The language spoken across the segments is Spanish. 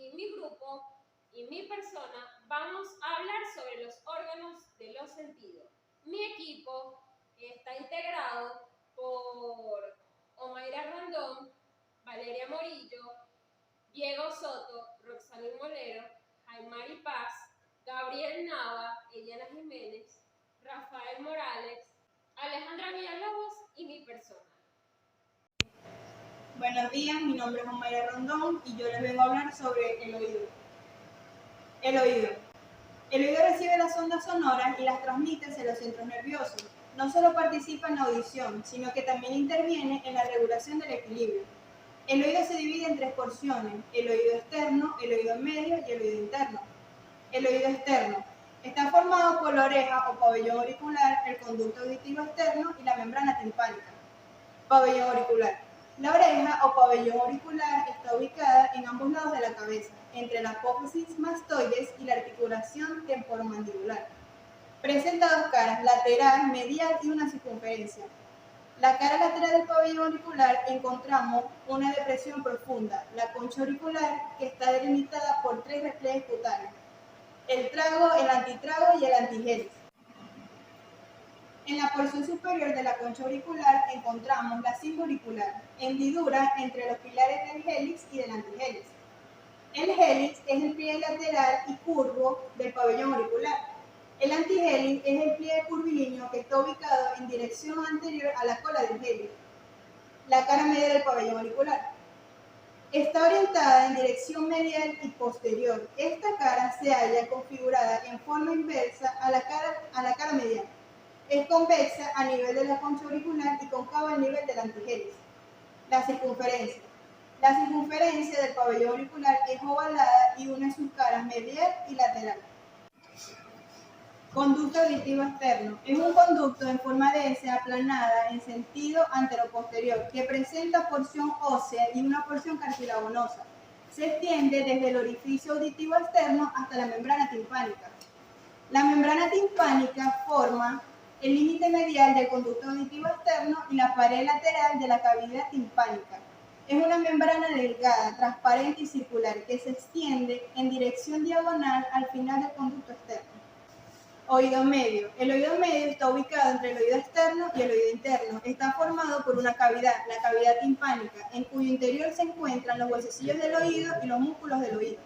y mi grupo y mi persona vamos a hablar sobre los órganos de los sentidos. Mi equipo está integrado por Omaira Rondón, Valeria Morillo, Diego Soto, Roxanel Molero, Jaimari Paz, Gabriel Nava, Eliana Jiménez, Rafael Morales, Alejandra Villalobos y mi persona. Buenos días, mi nombre es Omaira Rondón y yo les vengo a hablar sobre el oído. El oído. El oído recibe las ondas sonoras y las transmite hacia los centros nerviosos. No solo participa en la audición, sino que también interviene en la regulación del equilibrio. El oído se divide en tres porciones: el oído externo, el oído medio y el oído interno. El oído externo está formado por la oreja o pabellón auricular, el conducto auditivo externo y la membrana timpánica. Pabellón auricular. La oreja o pabellón auricular está ubicada en ambos lados de la cabeza, entre la apófisis mastoides y la articulación temporomandibular. Presenta dos caras, lateral, medial y una circunferencia. La cara lateral del pabellón auricular encontramos una depresión profunda, la concha auricular, que está delimitada por tres repliegues cutáneos: el trago, el antitrago y el antigénix. En la porción superior de la concha auricular encontramos la cinta auricular, hendidura entre los pilares del hélix y del antigélix. El hélix es el pliegue lateral y curvo del pabellón auricular. El antigélix es el pliegue curvilíneo que está ubicado en dirección anterior a la cola del hélix. La cara media del pabellón auricular está orientada en dirección medial y posterior. Esta cara se halla configurada en forma inversa a la cara medial. Es convexa a nivel de la concha auricular y cóncava a nivel del antigélix. La circunferencia. La circunferencia del pabellón auricular es ovalada y une sus caras medial y lateral. Conducto auditivo externo. Es un conducto en forma de S aplanada en sentido anteroposterior que presenta porción ósea y una porción cartilagonosa. Se extiende desde el orificio auditivo externo hasta la membrana timpánica. La membrana timpánica forma el límite medial del conducto auditivo externo y la pared lateral de la cavidad timpánica. Es una membrana delgada, transparente y circular que se extiende en dirección diagonal al final del conducto externo. Oído medio. El oído medio está ubicado entre el oído externo y el oído interno. Está formado por una cavidad, la cavidad timpánica, en cuyo interior se encuentran los huesecillos del oído y los músculos del oído.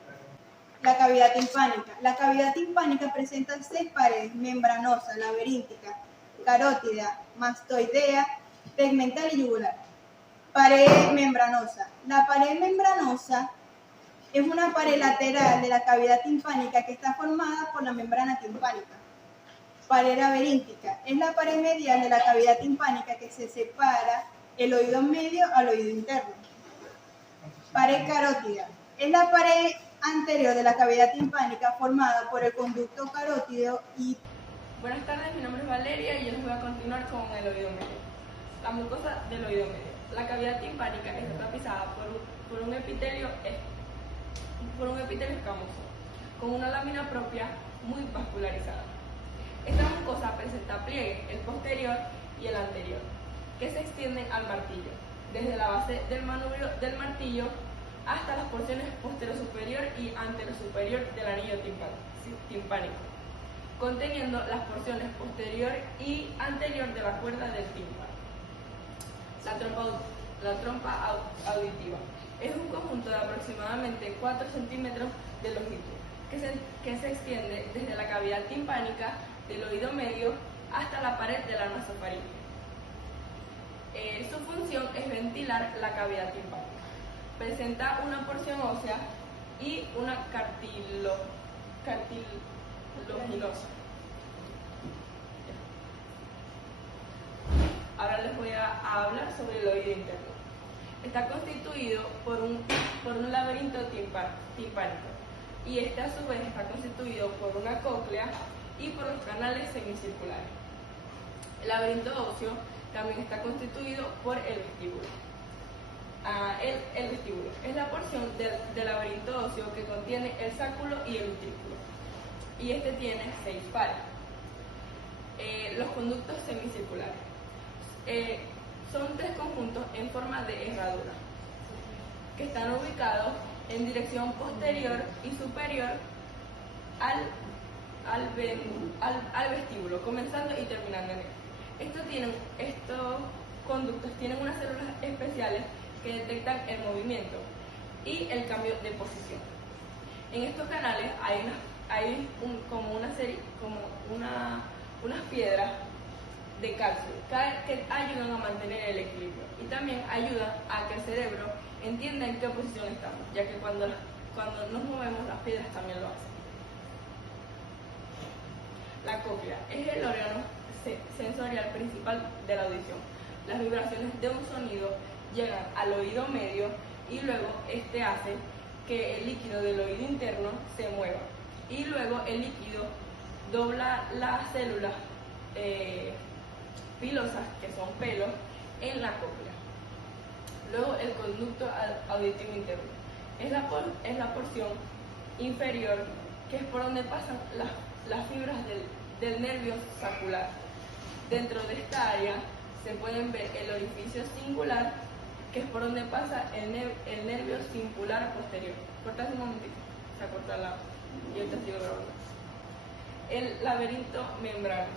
La cavidad timpánica. La cavidad timpánica presenta 6 paredes: membranosa, laberíntica, carótida, mastoidea, tegmental y yugular. Pared membranosa. La pared membranosa es una pared lateral de la cavidad timpánica que está formada por la membrana timpánica. Pared laberíntica. Es la pared medial de la cavidad timpánica que se separa el oído medio al oído interno. Pared carótida. Es la pared anterior de la cavidad timpánica formada por el conducto carótido y... Buenas tardes, mi nombre es Valeria y yo les voy a continuar con el oído medio. La mucosa del oído medio. La cavidad timpánica está tapizada por un epitelio escamoso, con una lámina propia muy vascularizada. Esta mucosa presenta pliegue, el posterior y el anterior, que se extienden al martillo, desde la base del manubrio del martillo hasta las porciones posterior-superior y anterior-superior del anillo timpánico, conteniendo las porciones posterior y anterior de la cuerda del tímpano. La trompa auditiva es un conjunto de aproximadamente 4 centímetros de longitud que se extiende desde la cavidad timpánica del oído medio hasta la pared de la nasofaringe. Su función es ventilar la cavidad timpánica. Presenta una porción ósea y una cartilaginosa. Ahora les voy a hablar sobre el oído interno. Está constituido por un laberinto timpánico y este a su vez está constituido por una cóclea y por los canales semicirculares. El laberinto óseo también está constituido por el vestíbulo. El vestíbulo es la porción del laberinto óseo que contiene el sáculo y el utrículo, y este tiene 6 pares. Los conductos semicirculares son 3 conjuntos en forma de herradura que están ubicados en dirección posterior y superior al vestíbulo, comenzando y terminando en él. Estos conductos tienen unas células especiales que detectan el movimiento y el cambio de posición. En estos canales unas piedras de calcio que ayudan a mantener el equilibrio y también ayudan a que el cerebro entienda en qué posición estamos, ya que cuando nos movemos las piedras también lo hacen. La cóclea es el órgano sensorial principal de la audición. Las vibraciones de un sonido llegan al oído medio y luego este hace que el líquido del oído interno se mueva y luego el líquido dobla las células pilosas, que son pelos, en la cóclea. Luego el conducto auditivo interno es la porción inferior, que es por donde pasan las fibras del nervio saccular. Dentro de esta área se pueden ver el orificio singular, que es por donde pasa el nervio simpular posterior. Corta un momentito, se corta y ahorita sigo grabando. El laberinto membranoso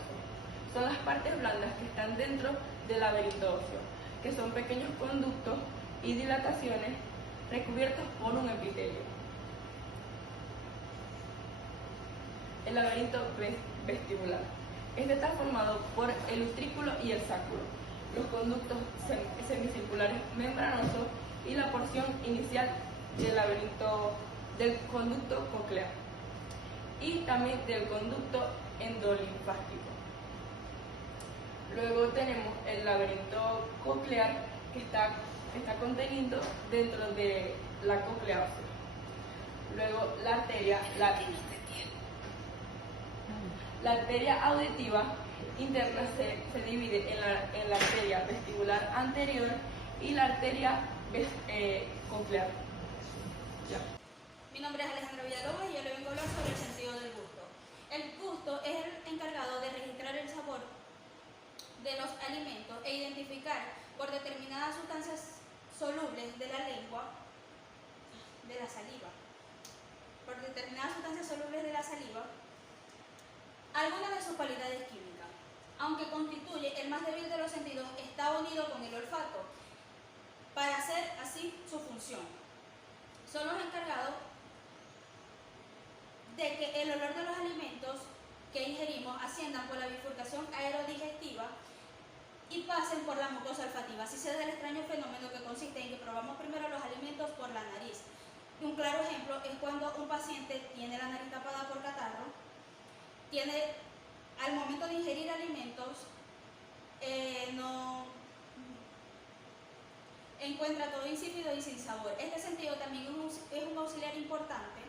son las partes blandas que están dentro del laberinto óseo, que son pequeños conductos y dilataciones recubiertos por un epitelio. El laberinto vestibular. Este está formado por el ustrículo y el sacro, los conductos semicirculares membranosos y la porción inicial del conducto coclear y también del conducto endolinfático. Luego tenemos el laberinto coclear, que está contenido dentro de la cóclea ósea. Luego la arteria auditiva interna se divide en la arteria vestibular anterior y la arteria coclear. Ya. Mi nombre es Alejandra Villalobos y yo le vengo a hablar sobre el sentido del gusto. El gusto es el encargado de registrar el sabor de los alimentos e identificar por determinadas sustancias solubles de la lengua, de la saliva, algunas de sus cualidades químicas. Aunque constituye el más débil de los sentidos, está unido con el olfato para hacer así su función. Son los encargados de que el olor de los alimentos que ingerimos asciendan por la bifurcación aerodigestiva y pasen por la mucosa olfativa. Así se da el extraño fenómeno que consiste en que probamos primero los alimentos por la nariz. Un claro ejemplo es cuando un paciente tiene la nariz tapada por catarro, al momento de ingerir alimentos, no encuentra todo insípido y sin sabor. Este sentido también es un auxiliar importante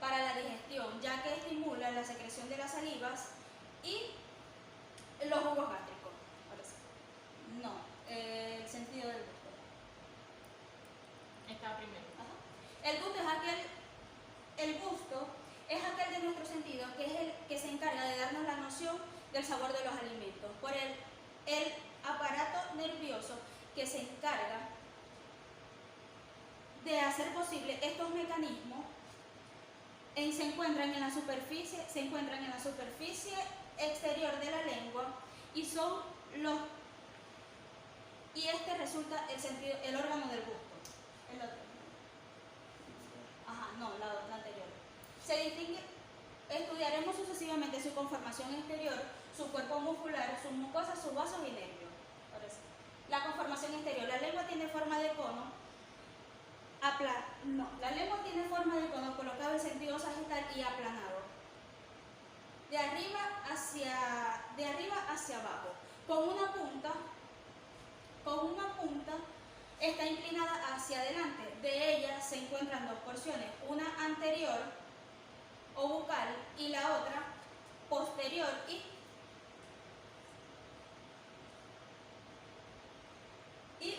para la digestión, ya que estimula la secreción de las salivas y los jugos gástricos. Ahora sí. No, el sentido del gusto. Estaba primero. Ajá. El gusto es aquel de nuestro sentido que es el que se encarga de darnos la noción del sabor de los alimentos. Por el aparato nervioso que se encarga de hacer posible estos mecanismos se encuentran en la superficie exterior de la lengua y este resulta el órgano del gusto. El otro. Ajá, no, la anterior. Se distingue, estudiaremos sucesivamente su conformación exterior, su cuerpo muscular, sus mucosas, sus vasos y nervios. Ahora sí. La conformación exterior. La lengua tiene forma de cono. La lengua tiene forma de cono colocado en sentido sagital y aplanado. De arriba hacia abajo. Con una punta está inclinada hacia adelante. De ella se encuentran dos porciones, una anterior o bucal y la otra posterior y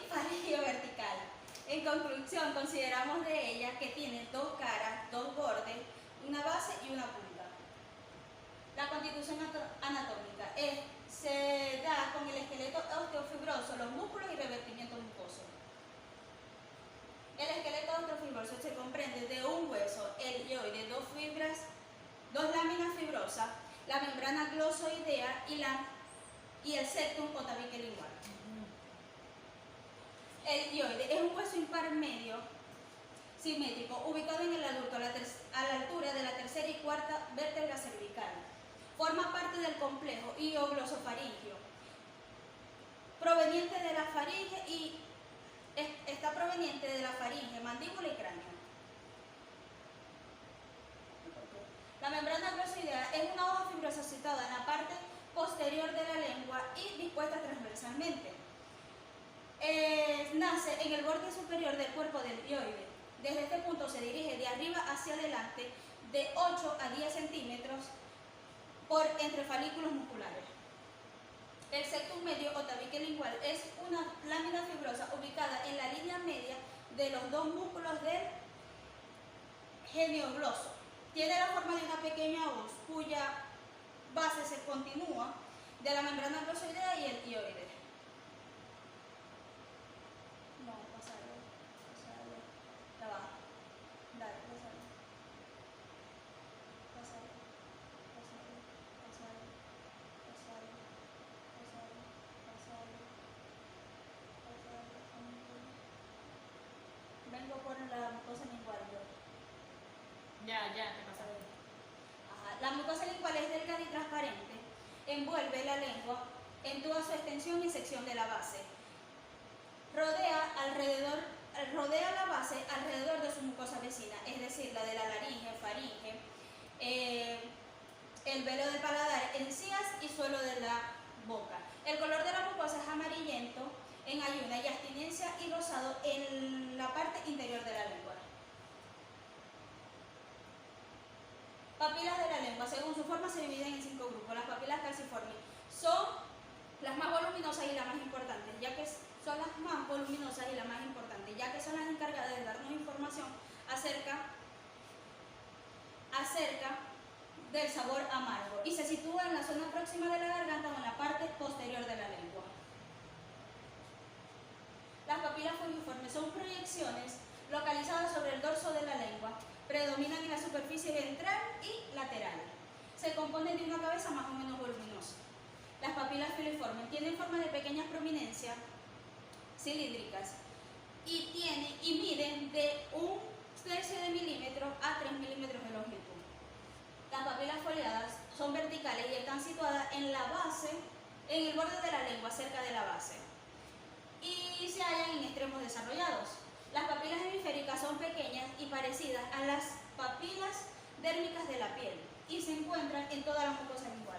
faríngeo vertical. En conclusión, consideramos de ella que tiene dos caras, dos bordes, una base y una punta. La constitución anatómica se da con el esqueleto osteofibroso, los músculos y revestimiento mucoso. El esqueleto osteofibroso se comprende dos láminas fibrosas, la membrana glosoidea y el septum o tabique lingual. El hioide es un hueso impar medio simétrico ubicado en el adulto a la altura de la tercera y cuarta vértebra cervical. Forma parte del complejo ioglossofaringeo, proveniente de la faringe y está proveniente de la faringe, mandíbula y cráneo. La membrana glosoidea es una hoja fibrosa situada en la parte posterior de la lengua y dispuesta transversalmente. Nace en el borde superior del cuerpo del hioide. Desde este punto se dirige de arriba hacia adelante de 8 a 10 centímetros por entre folículos musculares. El septum medio o tabique lingual es una lámina fibrosa ubicada en la línea media de los dos músculos del geniogloso. Tiene la forma de una pequeña hoz cuya base se continúa de la membrana glosoidea y el hioide. No, pásalo. Ya va. Dale, pásalo. Vengo por la mucosa lingual. Ya, te pasa. Ajá. La mucosa lingual es delgada y transparente. Envuelve la lengua en toda su extensión y sección de la base. Rodea la base alrededor de su mucosa vecina, es decir, la de la laringe, faringe, el velo del paladar, encías y suelo de la boca. El color de la mucosa es amarillento en ayuna y abstinencia y rosado en la parte interior de la lengua. Papilas de la lengua, según su forma se dividen en 5 grupos. Las papilas calciformes son las más voluminosas y las más importantes, ya que son las más voluminosas y las más importantes, ya que son las encargadas de darnos información acerca del sabor amargo y se sitúa en la zona próxima de la garganta o en la parte posterior de la lengua. Las papilas fusiformes son proyecciones localizadas sobre el dorso de la lengua, predominan en la superficie ventral y lateral. Se componen de una cabeza más o menos voluminosa. Las papilas filiformes tienen forma de pequeñas prominencias cilíndricas y miden de 1/3 de milímetro a 3 milímetros de longitud. Las papilas foliadas son verticales y están situadas en la base, en el borde de la lengua, cerca de la base, y se hallan en extremos desarrollados. Las papilas hemisféricas son pequeñas y parecidas a las papilas dérmicas de la piel y se encuentran en toda la mucosa lingual.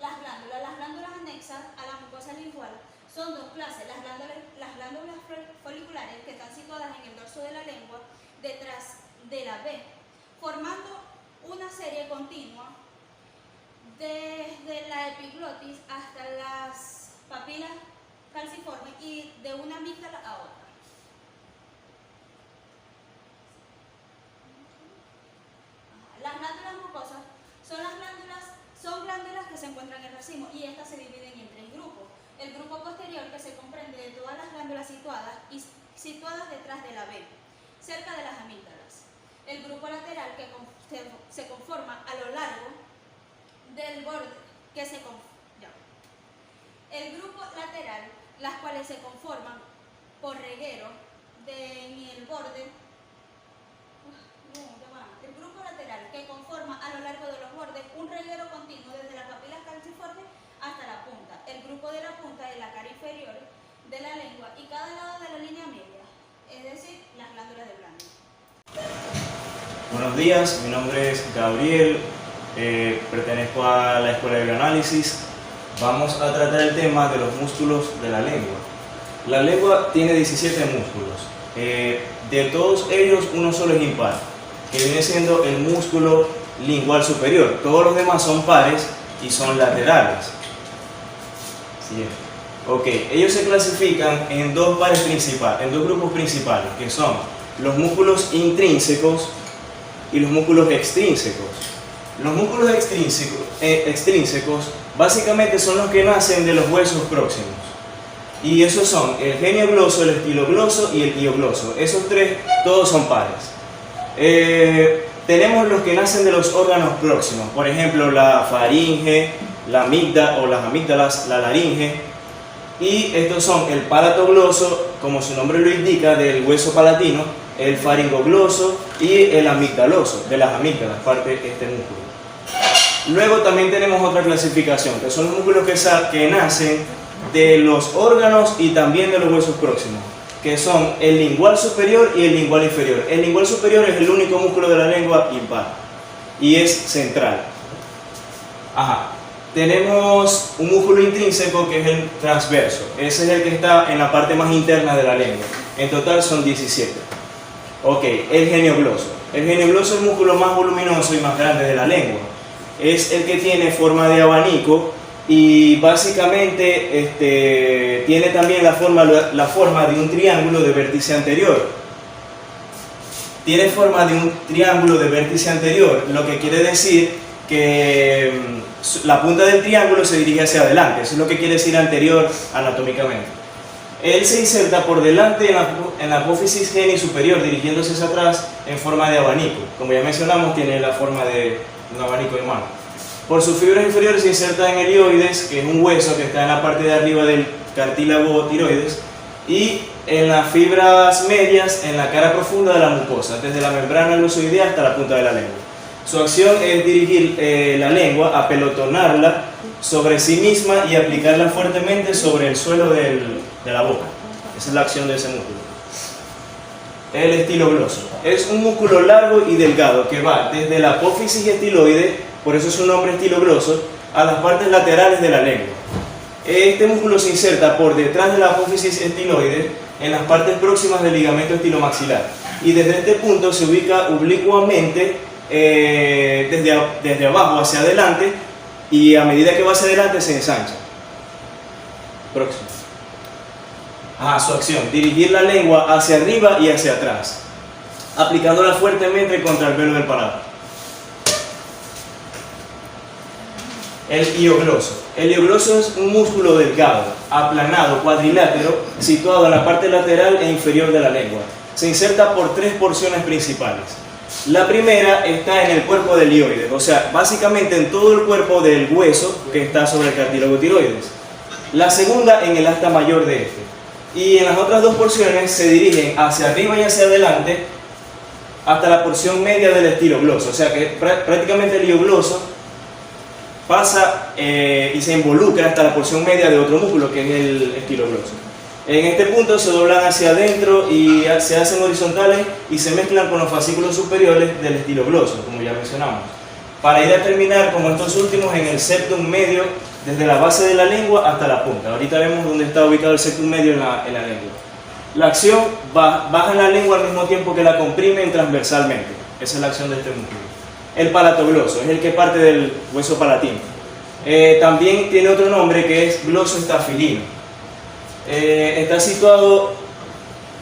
Las glándulas anexas a la mucosa lingual son dos clases, las glándulas foliculares que están situadas en el dorso de la lengua detrás de la B, formando una serie continua desde la epiglotis hasta las papilas calciformes y de una amígdala a otra. Las glándulas mucosas son glándulas que se encuentran en el racimo y estas se dividen en 3 grupos. El grupo posterior, que se comprende de todas las glándulas situadas detrás de la B, cerca de las amígdalas. El grupo lateral, que se conforma a lo largo del borde, El grupo lateral, las cuales se conforman por reguero en el borde. El grupo lateral, que conforma a lo largo de los bordes un reguero continuo desde las papilas calciformes hasta la punta. El grupo de la punta es la cara inferior de la lengua y cada lado de la línea media, es decir, las glándulas de Blandy. Buenos días, mi nombre es Gabriel, pertenezco a la Escuela de Bioanálisis. Vamos a tratar el tema de los músculos de la lengua. La lengua tiene 17 músculos. De todos ellos, uno solo es impar, que viene siendo el músculo lingual superior. Todos los demás son pares y son laterales. ¿Sí? Ok, ellos se clasifican en dos grupos principales, que son los músculos intrínsecos y los músculos extrínsecos. Los músculos extrínsecos básicamente son los que nacen de los huesos próximos. Y esos son el geniogloso, el estilogloso y el iogloso. Esos 3, todos son pares. tenemos los que nacen de los órganos próximos, por ejemplo la faringe, la amígdala o las amígdalas, la laringe, y estos son el palato gloso, como su nombre lo indica, del hueso palatino, el faringogloso y el amigdaloso, de las amígdalas, parte de este músculo. Luego también tenemos otra clasificación, que son los músculos que nacen de los órganos y también de los huesos próximos, que son el lingual superior y el lingual inferior. El lingual superior es el único músculo de la lengua impar y es central. Tenemos un músculo intrínseco que es el transverso. Ese es el que está en la parte más interna de la lengua. En total son 17. Ok, el geniogloso. El geniogloso es el músculo más voluminoso y más grande de la lengua. Es el que tiene forma de abanico y básicamente tiene también la forma de un triángulo de vértice anterior. Tiene forma de un triángulo de vértice anterior, lo que quiere decir que la punta del triángulo se dirige hacia adelante. Eso es lo que quiere decir anterior anatómicamente. Él se inserta por delante en la apófisis geni superior, dirigiéndose hacia atrás en forma de abanico. Como ya mencionamos, tiene la forma de un abanico de mano. Por sus fibras inferiores se inserta en el hioides, que es un hueso que está en la parte de arriba del cartílago tiroides, y en las fibras medias en la cara profunda de la mucosa, desde la membrana glosoidea hasta la punta de la lengua. Su acción es dirigir la lengua, apelotonarla sobre sí misma y aplicarla fuertemente sobre el suelo de la boca. Esa es la acción de ese músculo. El estilogloso es un músculo largo y delgado que va desde la apófisis estiloide, por eso su nombre estilogloso, a las partes laterales de la lengua. Este músculo se inserta por detrás de la apófisis estiloide en las partes próximas del ligamento estilomaxilar y desde este punto se ubica oblicuamente desde abajo hacia adelante y a medida que va hacia adelante se ensancha. Próximo. Su acción, dirigir la lengua hacia arriba y hacia atrás, aplicándola fuertemente contra el velo del paladar. El hiogloso. El hiogloso es un músculo delgado, aplanado, cuadrilátero, situado en la parte lateral e inferior de la lengua. Se inserta por tres porciones principales. La primera está en el cuerpo del hioides, o sea, básicamente en todo el cuerpo del hueso que está sobre el cartílago tiroides. La segunda en el asta mayor de este. Y en las otras dos porciones se dirigen hacia arriba y hacia adelante hasta la porción media del estilogloso, o sea que prácticamente el hiogloso pasa y se involucra hasta la porción media de otro músculo que es el estilogloso. En este punto se doblan hacia adentro y se hacen horizontales y se mezclan con los fascículos superiores del estilogloso, como ya mencionamos, para ir a terminar como estos últimos en el septum medio, desde la base de la lengua hasta la punta. Ahorita vemos dónde está ubicado el septum medio en la lengua. La acción baja la lengua al mismo tiempo que la comprimen transversalmente. Esa es la acción de este músculo. El palatogloso es el que parte del hueso palatino. También tiene otro nombre que es gloso estafilino. Está situado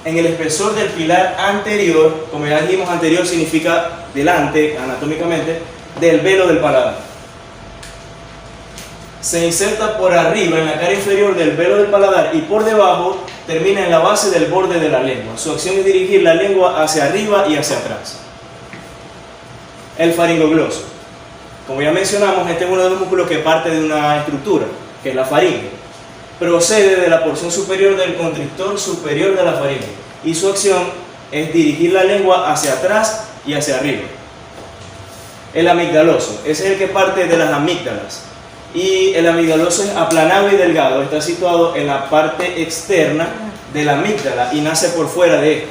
en el espesor del pilar anterior, como ya dijimos, anterior significa delante, anatómicamente, del velo del paladar. Se inserta por arriba en la cara inferior del velo del paladar y por debajo termina en la base del borde de la lengua. Su acción es dirigir la lengua hacia arriba y hacia atrás. El faringogloso. Como ya mencionamos, este es uno de los músculos que parte de una estructura, que es la faringe. Procede de la porción superior del constrictor superior de la faringe y su acción es dirigir la lengua hacia atrás y hacia arriba. El amigdaloso, ese es el que parte de las amígdalas y el amigdaloso es aplanado y delgado, está situado en la parte externa de la amígdala y nace por fuera de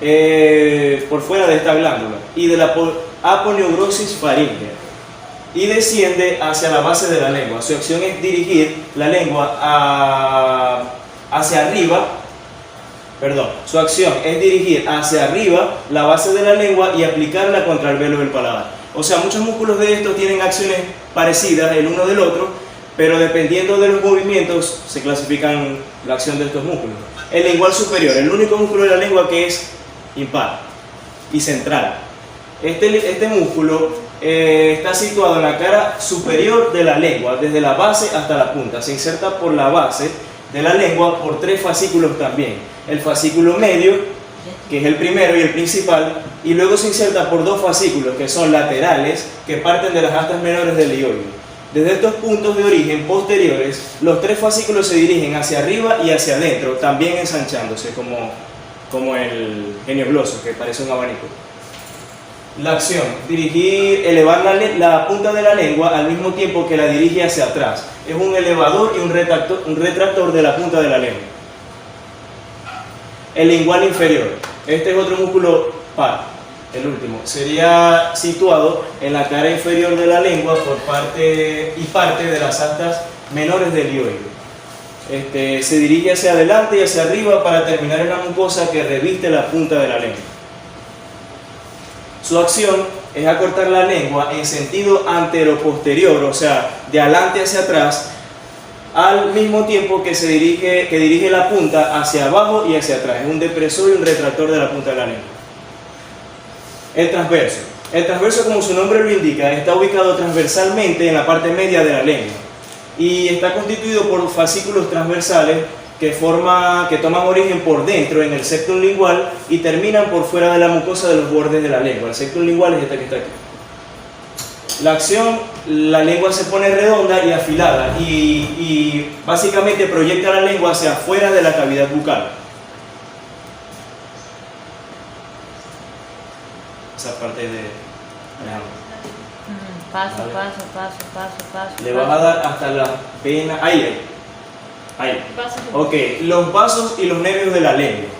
esta glándula y de la aponeurosis faríngea y desciende hacia la base de la lengua. Su acción es dirigir la lengua hacia arriba, su acción es dirigir hacia arriba la base de la lengua y aplicarla contra el velo del paladar. O sea, muchos músculos de estos tienen acciones parecidas el uno del otro, pero dependiendo de los movimientos se clasifican la acción de estos músculos. El lingual superior, el único músculo de la lengua que es impar y central. Este músculo está situado en la cara superior de la lengua, desde la base hasta la punta. Se inserta por la base de la lengua por tres fascículos también. El fascículo medio, que es el primero y el principal, y luego se inserta por dos fascículos, que son laterales, que parten de las astas menores del lioide. Desde estos puntos de origen posteriores, los tres fascículos se dirigen hacia arriba y hacia adentro, también ensanchándose, como el geniogloso, que parece un abanico. La acción: elevar la punta de la lengua al mismo tiempo que la dirige hacia atrás. Es un elevador y un retractor de la punta de la lengua. El lingual inferior. Este es otro músculo par, el último. Sería situado en la cara inferior de la lengua por parte de las astas menores del lioide. Se dirige hacia adelante y hacia arriba para terminar en la mucosa que reviste la punta de la lengua. Su acción es acortar la lengua en sentido antero-posterior, o sea, de adelante hacia atrás, al mismo tiempo que dirige la punta hacia abajo y hacia atrás. Es un depresor y un retractor de la punta de la lengua. El transverso. El transverso, como su nombre lo indica, está ubicado transversalmente en la parte media de la lengua y está constituido por fascículos transversales que toman origen por dentro en el septum lingual y terminan por fuera de la mucosa de los bordes de la lengua. El septum lingual es este que está aquí. La acción: la lengua se pone redonda y afilada y básicamente proyecta la lengua hacia afuera de la cavidad bucal. Esa parte de... Paso. Le vas a dar hasta la vena... Ahí. Ok, los vasos y los nervios de la lengua.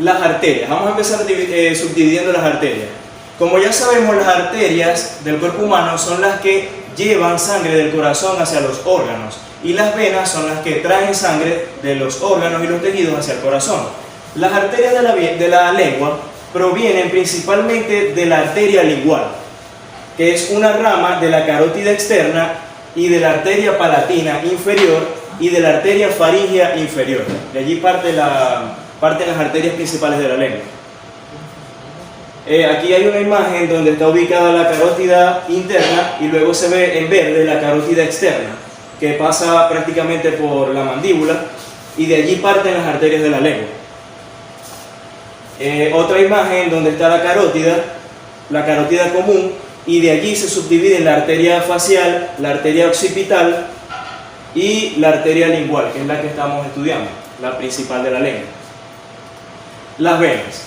Las arterias. Vamos a empezar subdividiendo las arterias. Como ya sabemos, las arterias del cuerpo humano son las que llevan sangre del corazón hacia los órganos y las venas son las que traen sangre de los órganos y los tejidos hacia el corazón. Las arterias de la lengua provienen principalmente de la arteria lingual, que es una rama de la carótida externa, y de la arteria palatina inferior y de la arteria faríngea inferior. De allí parten las arterias principales de la lengua. Aquí hay una imagen donde está ubicada la carótida interna y luego se ve en verde la carótida externa, que pasa prácticamente por la mandíbula, y de allí parten las arterias de la lengua. Otra imagen donde está la carótida común, y de allí se subdivide la arteria facial, la arteria occipital y la arteria lingual, que es la que estamos estudiando, la principal de la lengua. Las venas.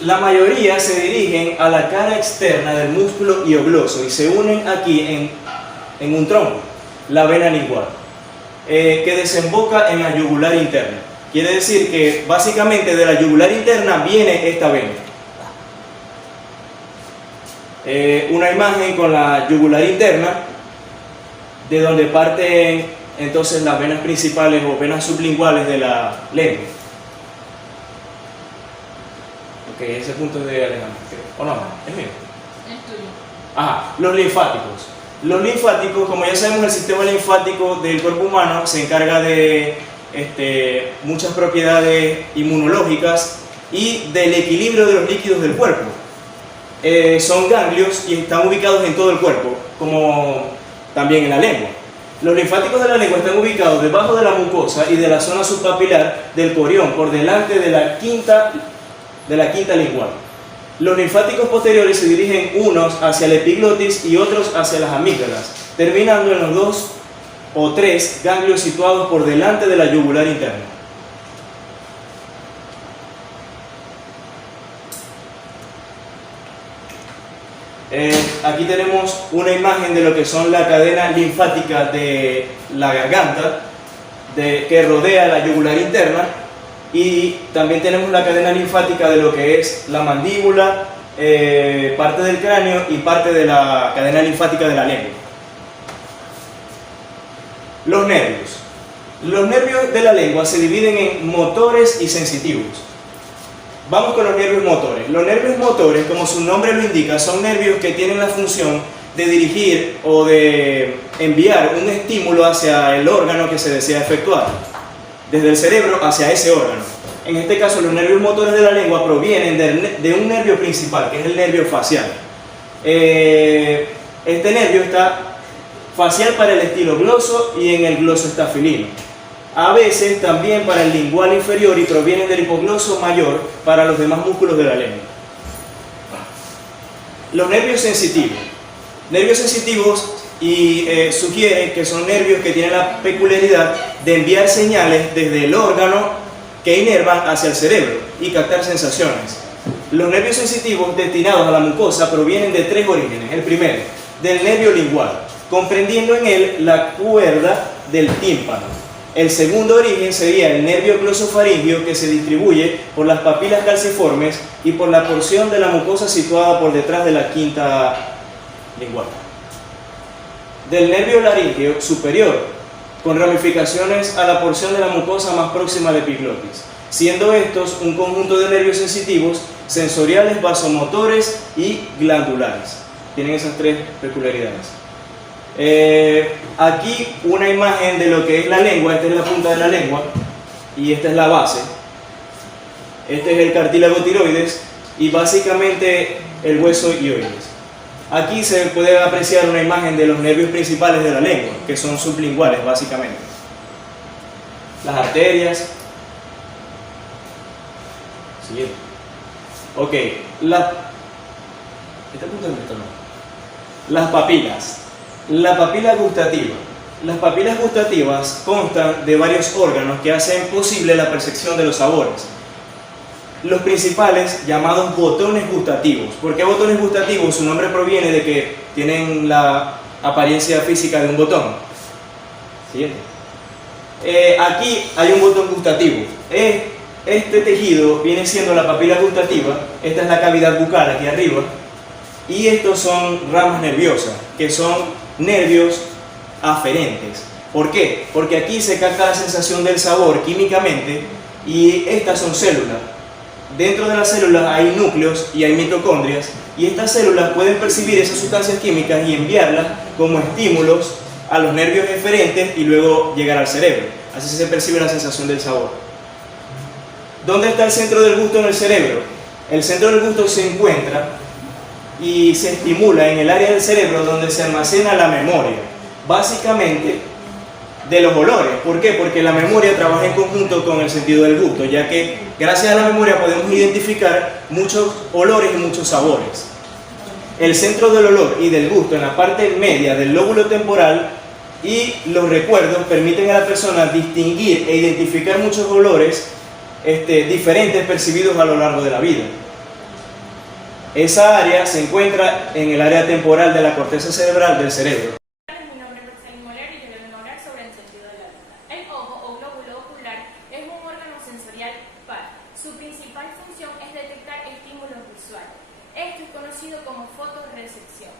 La mayoría se dirigen a la cara externa del músculo hiogloso y se unen aquí en un tronco, la vena lingual, que desemboca en la yugular interna. Quiere decir que básicamente de la yugular interna viene esta vena. Una imagen con la yugular interna, de donde parten entonces las venas principales o venas sublinguales de la lengua. Ok, ese punto es de Alejandro, ¿o no? ¿Es mío? Es tuyo. Ajá, los linfáticos. Los linfáticos, como ya sabemos, el sistema linfático del cuerpo humano se encarga de muchas propiedades inmunológicas y del equilibrio de los líquidos del cuerpo. Son ganglios y están ubicados en todo el cuerpo, como también en la lengua. Los linfáticos de la lengua están ubicados debajo de la mucosa y de la zona subpapilar del corión, por delante de la quinta lingual. Los linfáticos posteriores se dirigen unos hacia la epiglotis y otros hacia las amígdalas, terminando en los 2 o 3 ganglios situados por delante de la yugular interna. Aquí tenemos una imagen de lo que son la cadena linfática de la garganta, que rodea la yugular interna, y también tenemos la cadena linfática de lo que es la mandíbula, parte del cráneo y parte de la cadena linfática de la lengua. Los nervios. Los nervios de la lengua se dividen en motores y sensitivos. Vamos con los nervios motores. Los nervios motores, como su nombre lo indica, son nervios que tienen la función de dirigir o de enviar un estímulo hacia el órgano que se desea efectuar, desde el cerebro hacia ese órgano. En este caso, los nervios motores de la lengua provienen de un nervio principal, que es el nervio facial. Este nervio está facial para el estilogloso y en el glosostafilino. a veces también para el lingual inferior y provienen del hipogloso mayor para los demás músculos de la lengua. Los nervios sensitivos. Nervios sensitivos sugieren que son nervios que tienen la peculiaridad de enviar señales desde el órgano que inervan hacia el cerebro y captar sensaciones. Los nervios sensitivos destinados a la mucosa provienen de 3 orígenes. El primero, del nervio lingual, comprendiendo en él la cuerda del tímpano. El segundo origen sería el nervio glosofaringio, que se distribuye por las papilas calciformes y por la porción de la mucosa situada por detrás de la quinta lingual. Del nervio laríngeo superior, con ramificaciones a la porción de la mucosa más próxima al epiglotis, siendo estos un conjunto de nervios sensitivos, sensoriales, vasomotores y glandulares. Tienen esas 3 peculiaridades. Aquí una imagen de lo que es la lengua. Esta es la punta de la lengua y esta es la base. Este es el cartílago tiroides y básicamente el hueso hioides. Aquí se puede apreciar una imagen de los nervios principales de la lengua, que son sublinguales básicamente. Las arterias. Siguiente. Ok, las papilas. La papila gustativa. Las papilas gustativas constan de varios órganos que hacen posible la percepción de los sabores. Los principales, llamados botones gustativos. ¿Por qué botones gustativos? Su nombre proviene de que tienen la apariencia física de un botón. Siguiente. Aquí hay un botón gustativo. Este tejido viene siendo la papila gustativa. Esta es la cavidad bucal aquí arriba. Y estos son ramas nerviosas, que son nervios aferentes. ¿Por qué? Porque aquí se capta la sensación del sabor químicamente y estas son células. Dentro de las células hay núcleos y hay mitocondrias y estas células pueden percibir esas sustancias químicas y enviarlas como estímulos a los nervios eferentes y luego llegar al cerebro. Así se percibe la sensación del sabor. ¿Dónde está el centro del gusto en el cerebro? El centro del gusto se encuentra y se estimula en el área del cerebro donde se almacena la memoria, básicamente de los olores. ¿Por qué? Porque la memoria trabaja en conjunto con el sentido del gusto, ya que gracias a la memoria podemos identificar muchos olores y muchos sabores. El centro del olor y del gusto en la parte media del lóbulo temporal y los recuerdos permiten a la persona distinguir e identificar muchos olores diferentes percibidos a lo largo de la vida. Esa área se encuentra en el área temporal de la corteza cerebral del cerebro. Mi nombre es Roxanne Moller y yo les vengo a hablar sobre el sentido de la vista. El ojo o glóbulo ocular es un órgano sensorial par. Su principal función es detectar estímulos visuales. Esto es conocido como fotorrecepción.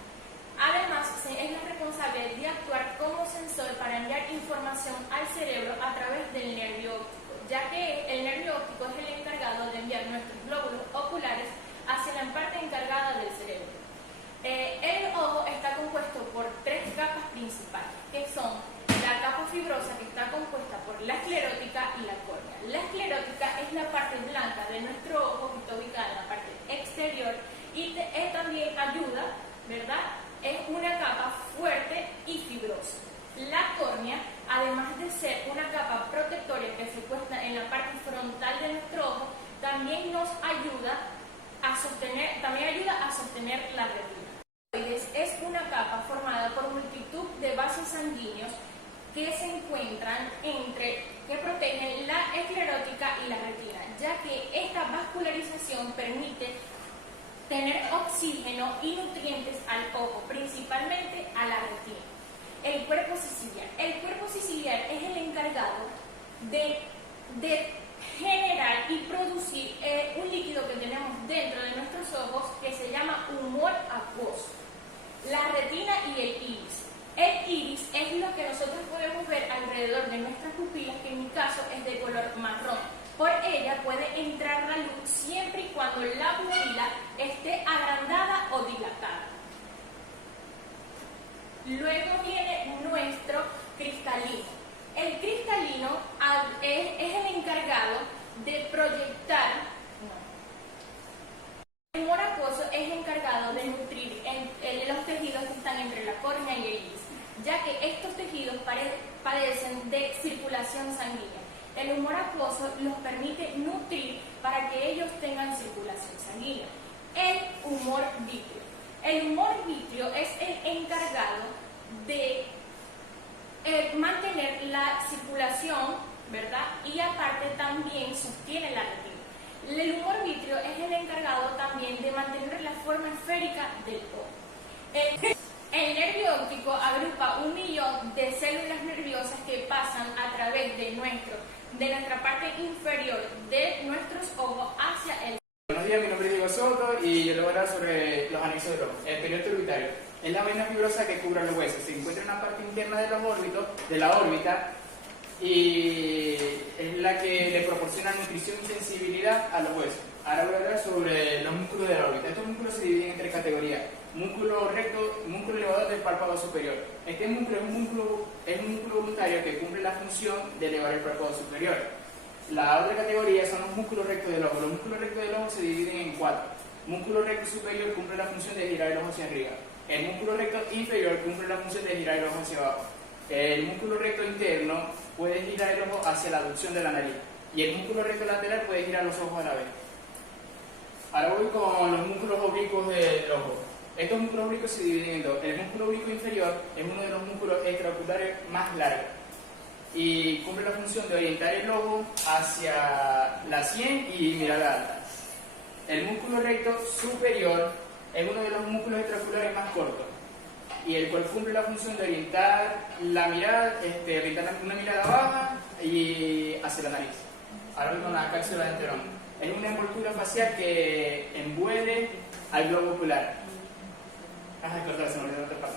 Además, es la responsable de actuar como sensor para enviar información al cerebro a través del nervio óptico, ya que el nervio óptico es el encargado de enviar nuestros glóbulos oculares hacia la parte encargada del cerebro. El ojo está compuesto por 3 capas principales, que son la capa fibrosa, que está compuesta por la esclerótica y la córnea. La esclerótica es la parte blanca de nuestro ojo, que está ubicada en la parte exterior y también ayuda, ¿verdad? Es una capa fuerte y fibrosa. La córnea, además de ser una capa protectoria que se encuentra en la parte frontal de nuestro ojo, también nos ayuda a sostener la retina. Es una capa formada por multitud de vasos sanguíneos que se encuentran que protegen la esclerótica y la retina, ya que esta vascularización permite tener oxígeno y nutrientes al ojo, principalmente a la retina. El cuerpo ciliar. El cuerpo ciliar es el encargado de generar y producir un líquido que tenemos dentro de nuestros ojos que se llama humor acuoso. La retina y el iris. El iris es lo que nosotros podemos ver alrededor de nuestras pupilas, que en mi caso es de color marrón. Por ella puede entrar la luz siempre y cuando la pupila esté agrandada o dilatada. Luego viene nuestro cristalino. El cristalino es el encargado de proyectar. El humor acuoso es encargado de nutrir los tejidos que están entre la córnea y el iris, ya que estos tejidos padecen de circulación sanguínea. El humor acuoso los permite nutrir para que ellos tengan circulación sanguínea. El humor vítreo. El humor vítreo es el encargado de mantener la circulación, ¿verdad? Y aparte también sostiene la retina. El humor vítreo es el encargado también de mantener la forma esférica del ojo. El nervio óptico agrupa 1 millón de células nerviosas que pasan a través de nuestra parte inferior de nuestros ojos hacia el... Buenos días, mi nombre es Diego Soto y yo le voy a hablar sobre los anexos del ojo. El periodo orbitario es la vaina fibrosa que cubre los huesos. Se encuentra en la parte interna de la órbita y es la que le proporciona nutrición y sensibilidad a los huesos. Ahora voy a hablar sobre los músculos de la órbita. Estos músculos se dividen en 3 categorías. Músculo recto, músculo elevador del párpado superior. Este músculo es un músculo voluntario que cumple la función de elevar el párpado superior. La otra categoría son los músculos rectos del ojo. Los músculos rectos del ojo se dividen en 4. Músculo recto superior cumple la función de girar el ojo hacia arriba. El músculo recto inferior cumple la función de girar el ojo hacia abajo. El músculo recto interno puede girar el ojo hacia la aducción de la nariz. Y el músculo recto lateral puede girar los ojos a la vez. Ahora voy con los músculos oblicuos del ojo. Estos músculos oblicuos se dividen en 2. El músculo oblicuo inferior es uno de los músculos extraoculares más largos y cumple la función de orientar el ojo hacia la sien y mirada alta. El músculo recto superior es uno de los músculos extraoculares más cortos y el cual cumple la función de orientar la mirada, una mirada baja y hacia la nariz. Ahora voy con la cápsula de enterón. Es una envoltura facial que envuelve al globo ocular. Se me olvidó otra parte.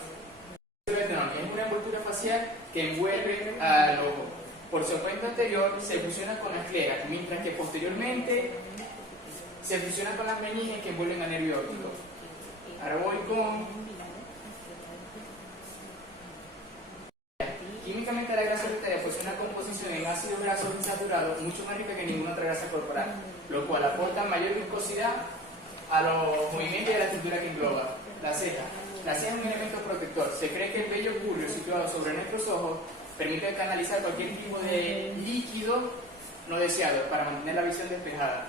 Es una envoltura facial que envuelve al ojo. Por su cuento anterior se fusiona con la esclera, mientras que posteriormente se fusiona con las meninges que envuelven al nervio óptico. Ahora voy con... Químicamente la grasa originaria posee una composición en ácidos grasos insaturados mucho más rica que ninguna otra grasa corporal, lo cual aporta mayor viscosidad a los movimientos de la estructura que engloba. La ceja. La ceja es un elemento protector. Se cree que el vello púreo situado sobre nuestros ojos permite canalizar cualquier tipo de líquido no deseado para mantener la visión despejada.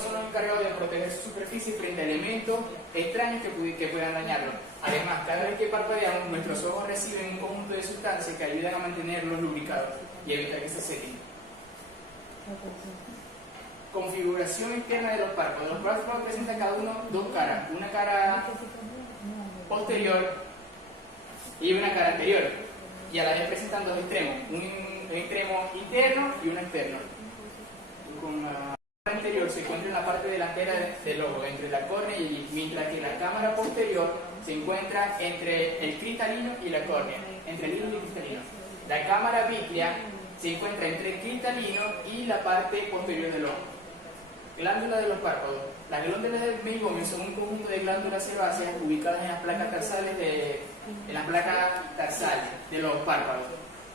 Son los encargados de proteger su superficie frente a elementos extraños que puedan dañarlo. Además, cada vez que parpadeamos, nuestros ojos reciben un conjunto de sustancias que ayudan a mantenerlos lubricados y evitar que se sequen. Configuración interna de los párpados. Los párpados presentan cada uno 2 caras, una cara posterior y una cara anterior, y a la vez presentan 2 extremos, un extremo interno y uno externo. Con la cámara anterior se encuentra en la parte delantera del ojo, entre la córnea y el iris, mientras que la cámara posterior se encuentra entre el cristalino y la córnea, entre el iris y el cristalino. La cámara vítrea se encuentra entre el cristalino y la parte posterior del ojo. Glándula de los párpados. Las glándulas del meibomio son un conjunto de glándulas sebáceas ubicadas en las placas tarsales de los párpados.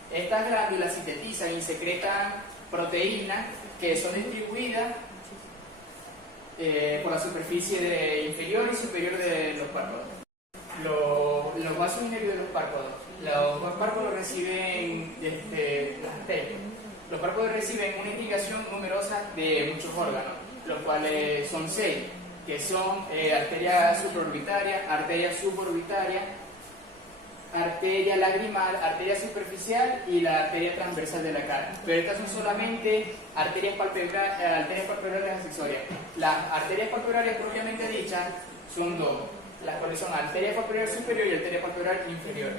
Estas glándulas sintetizan y secretan proteínas que son distribuidas por la superficie inferior y superior de los párpados. Los vasos y nervios de los párpados. Los párpados reciben las arterias. Los párpados reciben una irrigación numerosa de muchos órganos, los cuales son 6, que son arteria supraorbitaria, arteria suborbitaria, arteria lagrimal, arteria superficial y la arteria transversal de la cara. Pero estas son solamente arterias palpebrales accesorias. Las arterias palpebrales propiamente dichas son 2, las cuales son arteria palpebral superior y arteria palpebral inferior.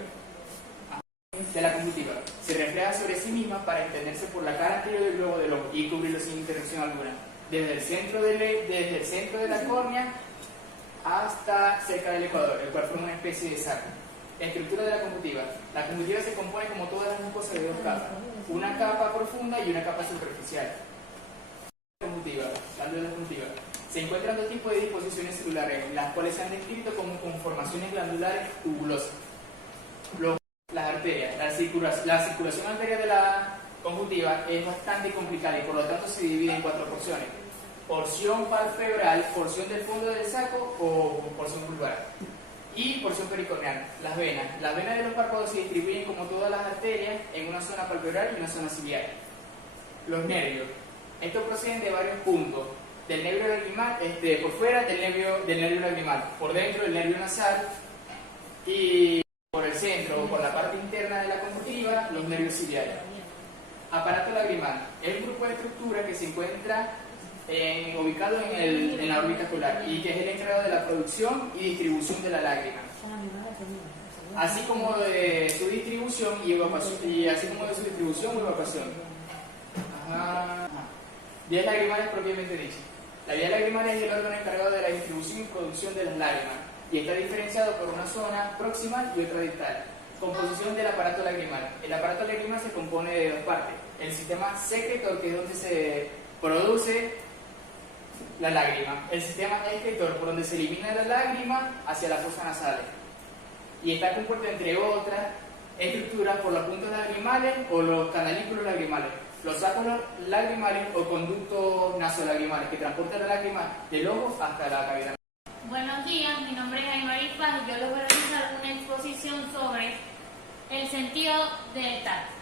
De la conjuntiva. Se refleja sobre sí misma para extenderse por la cara anterior del globo del ojo y cubrirlo sin interrupción alguna. Desde el centro de la córnea hasta cerca del ecuador, el cual forma una especie de saco. Estructura de la conjuntiva. La conjuntiva se compone, como todas las mucosas, de 2 capas, una capa profunda y una capa superficial. Conjuntiva. Hablando de la conjuntiva, se encuentran 2 tipos de disposiciones celulares, las cuales se han descrito como conformaciones glandulares tubulosas. Las arterias. La circulación arterial de la conjuntiva es bastante complicada y por lo tanto se divide en 4 porciones: porción palpebral, porción del fondo del saco o porción vulvar. Y porción pericorneal, las venas. Las venas de los párpados se distribuyen como todas las arterias en una zona palpebral y una zona ciliar. Los nervios. Estos proceden de varios puntos. Del nervio lagrimal, por fuera del nervio lagrimal, por dentro del nervio nasal y por el centro o por la parte interna de la conjuntiva, los nervios ciliares. Aparato lagrimal. Es un grupo de estructuras que se encuentra ubicado en la órbita ocular y que es el encargado de la producción y distribución de la lágrima, así como de su distribución y evacuación. Vías lagrimales propiamente dichas. La vía lagrimal es el órgano encargado de la distribución y producción de las lágrimas y está diferenciado por una zona proximal y otra distal. Composición del aparato lagrimal. El aparato lagrimal se compone de dos partes: el sistema secretor, que es donde se produce la lágrima; el sistema excretor, por donde se elimina la lágrima hacia las fosas nasales, y está compuesto, entre otras estructuras, por los puntos lagrimales o los canalículos lagrimales, los sacos lagrimales o conductos nasolagrimales, que transportan la lágrima del ojo hasta la cavidad. Buenos días, mi nombre es Aymari Paz y yo les voy a realizar una exposición sobre el sentido del tacto.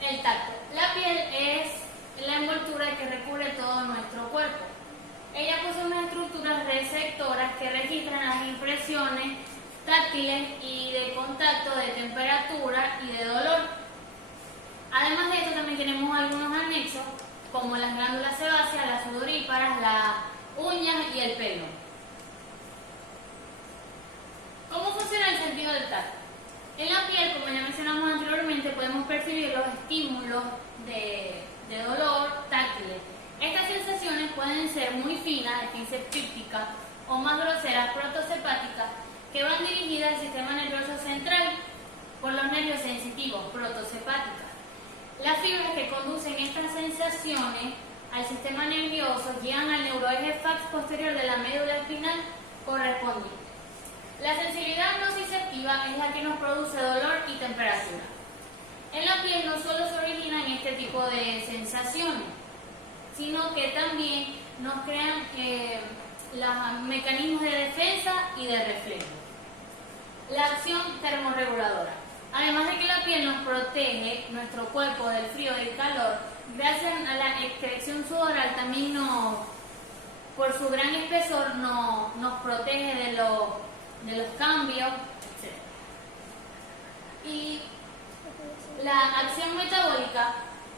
El tacto. La piel es la envoltura que recubre todo nuestro cuerpo. Ella posee unas estructuras receptoras que registran las impresiones táctiles y de contacto, de temperatura y de dolor. Además de esto, también tenemos algunos anexos como las glándulas sebáceas, las sudoríparas, las uñas y el pelo. ¿Cómo funciona el sentido del tacto? En la piel, como ya mencionamos anteriormente, podemos percibir los estímulos de dolor táctiles. Estas sensaciones pueden ser muy finas, de quinceptípticas, o más groseras, protosepáticas, que van dirigidas al sistema nervioso central por los nervios sensitivos, protosepáticas. Las fibras que conducen estas sensaciones al sistema nervioso llegan al neuroeje fax posterior de la médula espinal correspondiente. La sensibilidad nociceptiva es la que nos produce dolor y temperatura. En la piel no solo se originan este tipo de sensaciones, sino que también nos crean los mecanismos de defensa y de reflejo. La acción termorreguladora. Además de que la piel nos protege nuestro cuerpo del frío y del calor, gracias a la excreción sudoral también por su gran espesor nos protege de los cambios, etc. Y la acción metabólica,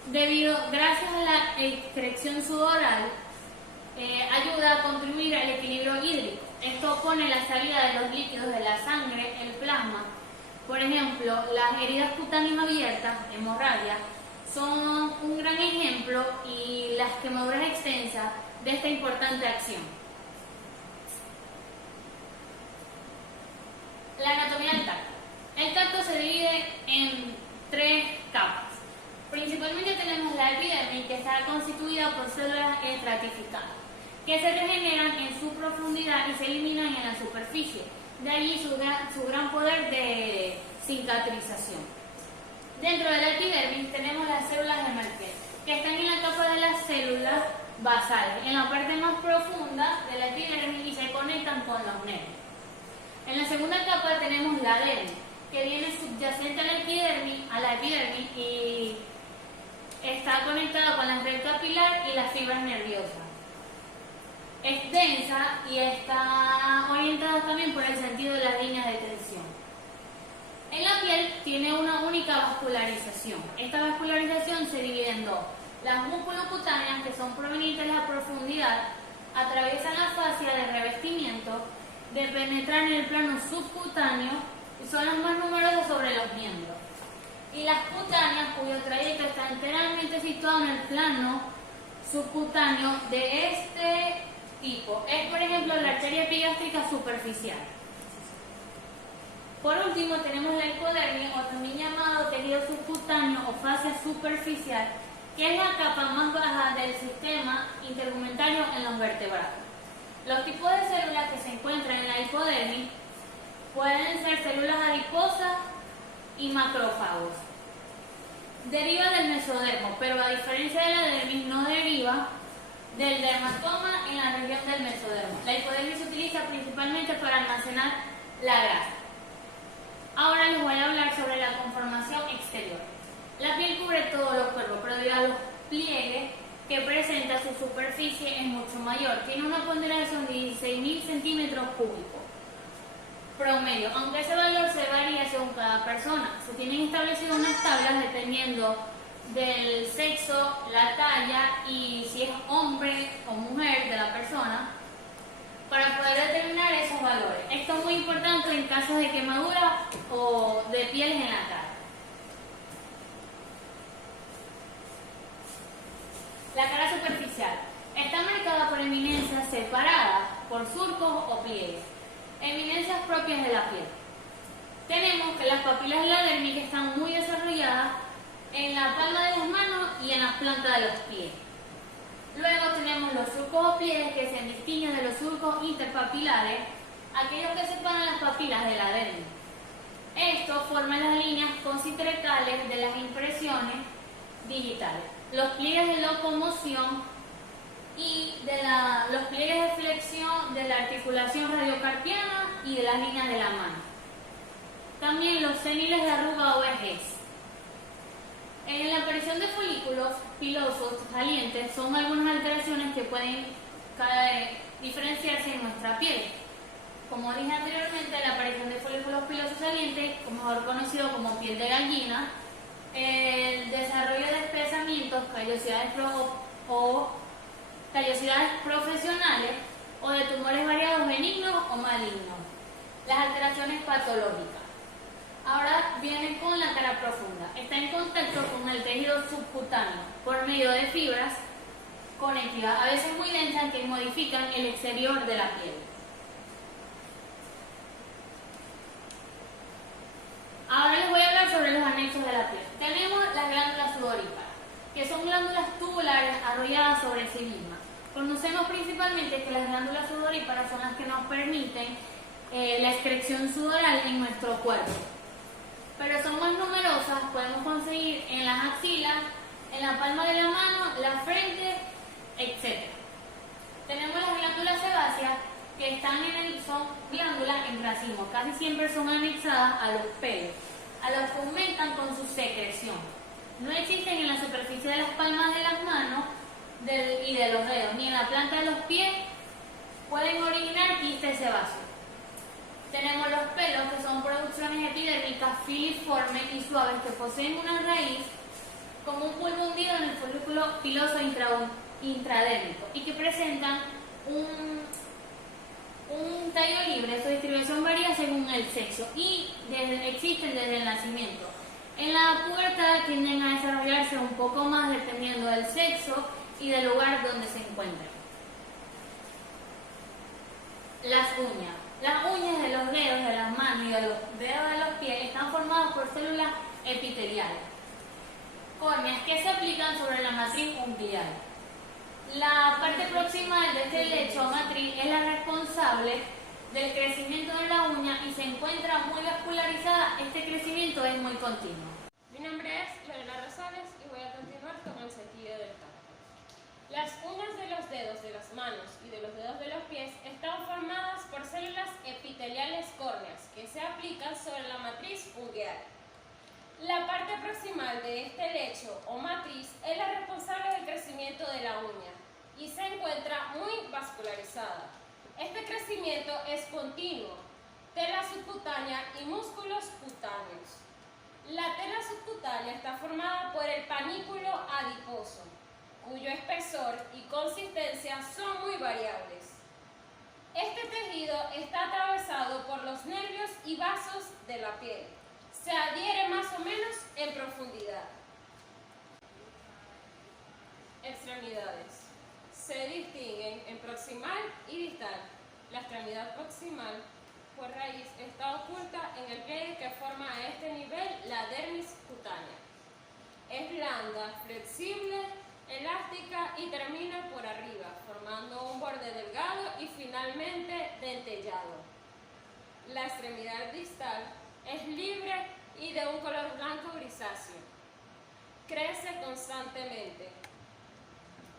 gracias a la excreción sudoral, ayuda a contribuir al equilibrio hídrico. Esto opone la salida de los líquidos de la sangre, el plasma. Por ejemplo, las heridas cutáneas abiertas, hemorragia, son un gran ejemplo, y las quemaduras extensas, de esta importante acción. La anatomía del tacto. El tacto se divide en 3 capas. Principalmente tenemos la epidermis, que está constituida por células estratificadas, que se regeneran en su profundidad y se eliminan en la superficie. De allí su gran poder de cicatrización. Dentro de la epidermis tenemos las células de Merkel, que están en la capa de las células basales, en la parte más profunda de la epidermis, y se conectan con los nervios. En la segunda capa tenemos la dermis, que viene subyacente a la epidermis y está conectada con la red capilar y las fibras nerviosas. Es densa y está orientada también por el sentido de las líneas de tensión. En la piel tiene una única vascularización. Esta vascularización se divide en 2. Las musculocutáneas, que son provenientes de la profundidad, atraviesan la fascia de revestimiento, de penetrar en el plano subcutáneo, y son las más numerosas sobre los miembros. Y las cutáneas, cuyo trayecto está enteramente situado en el plano subcutáneo de este tipo. Es, por ejemplo, la arteria epigástrica superficial. Por último, tenemos la hipodermis, o también llamado tejido subcutáneo o fascia superficial, que es la capa más baja del sistema intergumentario en los vertebrados. Los tipos de células que se encuentran en la hipodermis pueden ser células adiposas y macrófagos. Deriva del mesodermo, pero a diferencia de la dermis, no deriva del dermatoma en la región del mesodermo. La hipodermis se utiliza principalmente para almacenar la grasa. Ahora les voy a hablar sobre la conformación exterior. La piel cubre todos los cuerpos, pero debido a los pliegues que presenta, su superficie es mucho mayor. Tiene una ponderación de 16.000 centímetros cúbicos promedio, aunque ese valor se varía según cada persona. Se tienen establecidas unas tablas dependiendo del sexo, la talla y si es hombre o mujer de la persona, para poder determinar esos valores. Esto es muy importante en casos de quemadura o de pieles en la cara. La cara superficial está marcada por eminencias separadas por surcos o pliegues, eminencias propias de la piel. Tenemos que las papilas de la dermis están muy desarrolladas en la palma de las manos y en las plantas de los pies. Luego tenemos los surcos o pliegues que se distinguen de los surcos interpapilares, aquellos que separan las papilas de la dermis. Estos forman las líneas concitrecales de las impresiones digitales, los pliegues de locomoción y los pliegues de flexión de la articulación radiocarpiana y de las líneas de la mano. También los céniles de arruga o vejez. En la aparición de folículos pilosos salientes son algunas alteraciones que pueden diferenciarse en nuestra piel. Como dije anteriormente, la aparición de folículos pilosos salientes, mejor conocido como piel de gallina, el desarrollo de espesamientos, callosidades profesionales o de tumores variados benignos o malignos. Las alteraciones patológicas. Ahora viene con la cara profunda. Está en contacto con el tejido subcutáneo por medio de fibras conectivas, a veces muy densas, que modifican el exterior de la piel. Ahora les voy a hablar sobre los anexos de la piel. Tenemos las glándulas sudoríparas, que son glándulas tubulares arrolladas sobre sí mismas. Conocemos principalmente que las glándulas sudoríparas son las que nos permiten la excreción sudoral en nuestro cuerpo. Pero son más numerosas, podemos conseguir en las axilas, en la palma de la mano, la frente, etc. Tenemos las glándulas sebáceas, que son glándulas en racimo, casi siempre son anexadas a los pelos, a los que aumentan con su secreción. No existen en la superficie de las palmas de las manos y de los dedos, ni en la planta de los pies. Pueden originar quistes sebáceos. Tenemos los pelos, que son producciones epidérmicas filiformes y suaves que poseen una raíz como un bulbo hundido en el folículo piloso intradérmico y que presentan un tallo libre. Su distribución varía según el sexo y existen desde el nacimiento. En la pubertad tienden a desarrollarse un poco más dependiendo del sexo y del lugar donde se encuentran. Las uñas. Las uñas de los dedos de las manos y de los dedos de los pies están formadas por células epiteliales, córneas, que se aplican sobre la matriz unguial. La parte proximal de este lecho o matriz es la responsable del crecimiento de la uña y se encuentra muy vascularizada. Este crecimiento es muy continuo. Mi nombre es Lorena Rosales y voy a continuar con el sentido del tacto. Las uñas de los dedos de las manos y de los dedos de los pies están formadas por células epiteliales córneas que se aplican sobre la matriz ungueal. La parte proximal de este lecho o matriz es la responsable del crecimiento de la uña y se encuentra muy vascularizada. Este crecimiento es continuo, tela subcutánea y músculos cutáneos. La tela subcutánea está formada por el panículo adiposo, cuyo espesor y consistencia son muy variables. Este tejido está atravesado por los nervios y vasos de la piel. Se adhiere más o menos en profundidad. Extremidades. Se distinguen en proximal y distal. La extremidad proximal, por raíz, está oculta en el pliegue que forma a este nivel la dermis cutánea. Es blanda, flexible, elástica y termina por arriba, formando un borde delgado y finalmente dentellado. La extremidad distal es libre y de un color blanco grisáceo. Crece constantemente.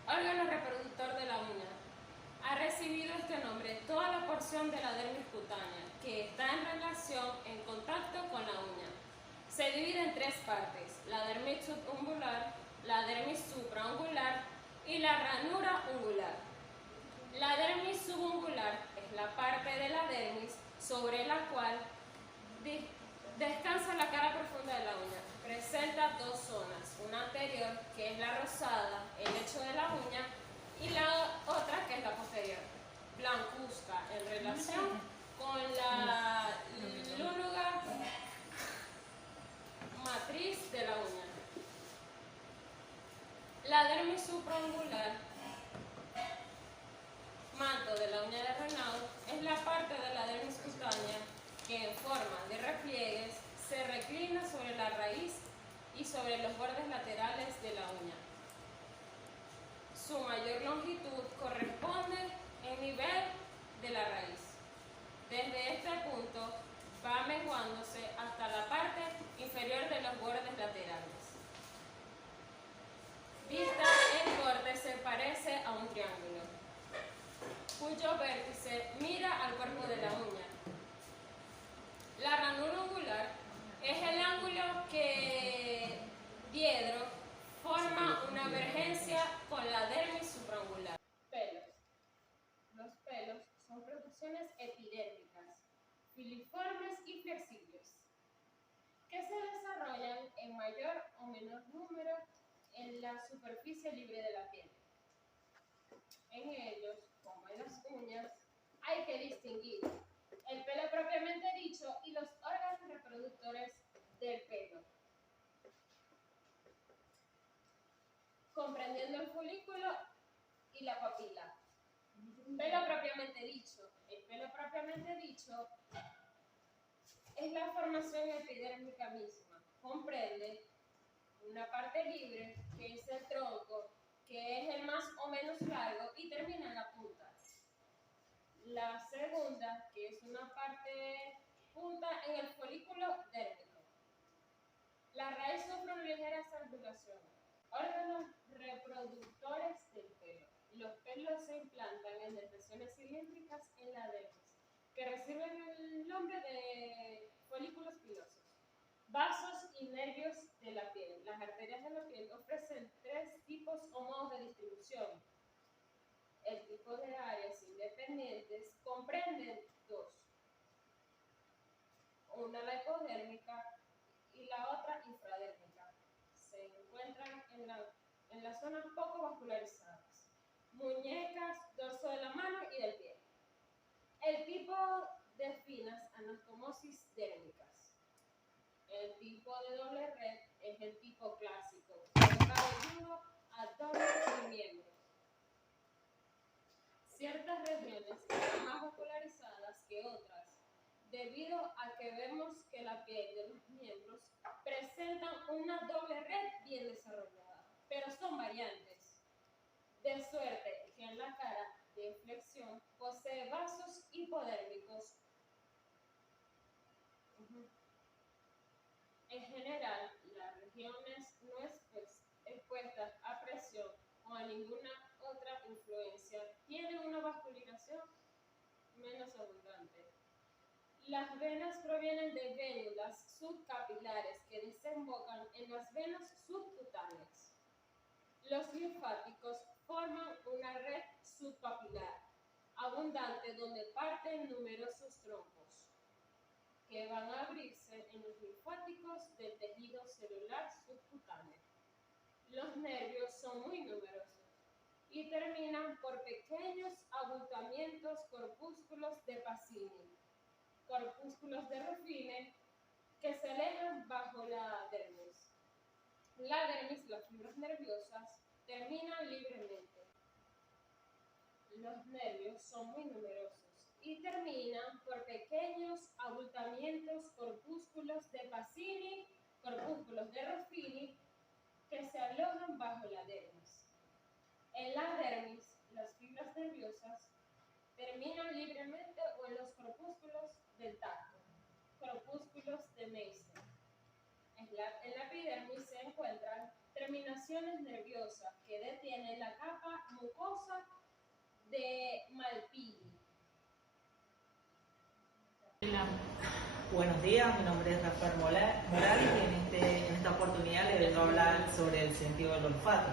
Órgano reproductor de la uña. Ha recibido este nombre toda la porción de la dermis cutánea subcutánea, que está en relación, en contacto con la uña. Se divide en tres partes: la dermis subungular, la dermis supraungular y la ranura ungular. La dermis subungular es la parte de la dermis sobre la cual descansa la cara profunda de la uña. Presenta dos zonas, una anterior, que es la rosada, el lecho de la uña, y la otra, que es la posterior, blancuzca, en relación con la lúnuga matriz de la uña. La dermis supraungular, manto de la uña de Renaud, es la parte de la dermis cutánea que en forma de repliegues se reclina sobre la raíz y sobre los bordes laterales de la uña. Su mayor longitud corresponde en nivel de la raíz. Desde este punto va menguándose hasta la parte inferior de los bordes laterales. Vista en corte se parece a un triángulo, cuyo vértice mira al cuerpo de la uña. La ranura ungular es el ángulo que diedro forma una vergencia con la dermis supraungular. Pelos. Los pelos son producciones epidérmicas, filiformes y flexibles, que se desarrollan en mayor o menor número en la superficie libre de la piel. En ellos, como en las uñas, hay que distinguir el pelo propiamente dicho y los órganos reproductores del pelo, comprendiendo el folículo y la papila. Pelo propiamente dicho. El pelo propiamente dicho es la formación epidérmica misma. Comprende una parte libre, que es el tronco, que es el más o menos largo y termina en la punta. La segunda, que es una parte punta en el folículo dérmico. La raíz sufre una ligera estrangulación. Órganos reproductores del pelo. Los pelos se implantan en depresiones cilíndricas en la dermis, que reciben el nombre de folículos pilosos. Vasos y nervios de la piel. Las arterias de la piel ofrecen tres tipos o modos de distribución. El tipo de áreas independientes comprenden dos: una la epidérmica y la otra infradérmica. Se encuentran en las zonas poco vascularizadas: muñecas, dorso de la mano y del pie. El tipo de finas anastomosis dérmicas. El tipo de doble red es el tipo clásico, cabelludo a doble miembros. Ciertas regiones están más vascularizadas que otras, debido a que vemos que la piel de los miembros presentan una doble red bien desarrollada, pero son variantes, de suerte que en la cara de flexión posee vasos hipodérmicos. En general, las regiones no expuestas a presión o a ninguna otra influencia tienen una vascularización menos abundante. Las venas provienen de vénulas subcapilares que desembocan en las venas subcutáneas. Los linfáticos forman una red subpapilar abundante donde parten numerosos troncos que van a abrirse en los linfáticos del tejido celular subcutáneo. Los nervios son muy numerosos y terminan por pequeños abultamientos, corpúsculos de Pacini, corpúsculos de Ruffini, que se alejan bajo la dermis. La dermis, las fibras nerviosas, terminan libremente. Los nervios son muy numerosos y terminan por pequeños abultamientos, corpúsculos de Pacini, corpúsculos de Ruffini, que se alojan bajo la dermis. En la dermis, las fibras nerviosas terminan libremente o en los corpúsculos del tacto, corpúsculos de Meissner. En la epidermis se encuentran terminaciones nerviosas que detienen la capa mucosa de Malpighi. Buenos días, mi nombre es Rafael Morales y en esta oportunidad le vengo a hablar sobre el sentido del olfato.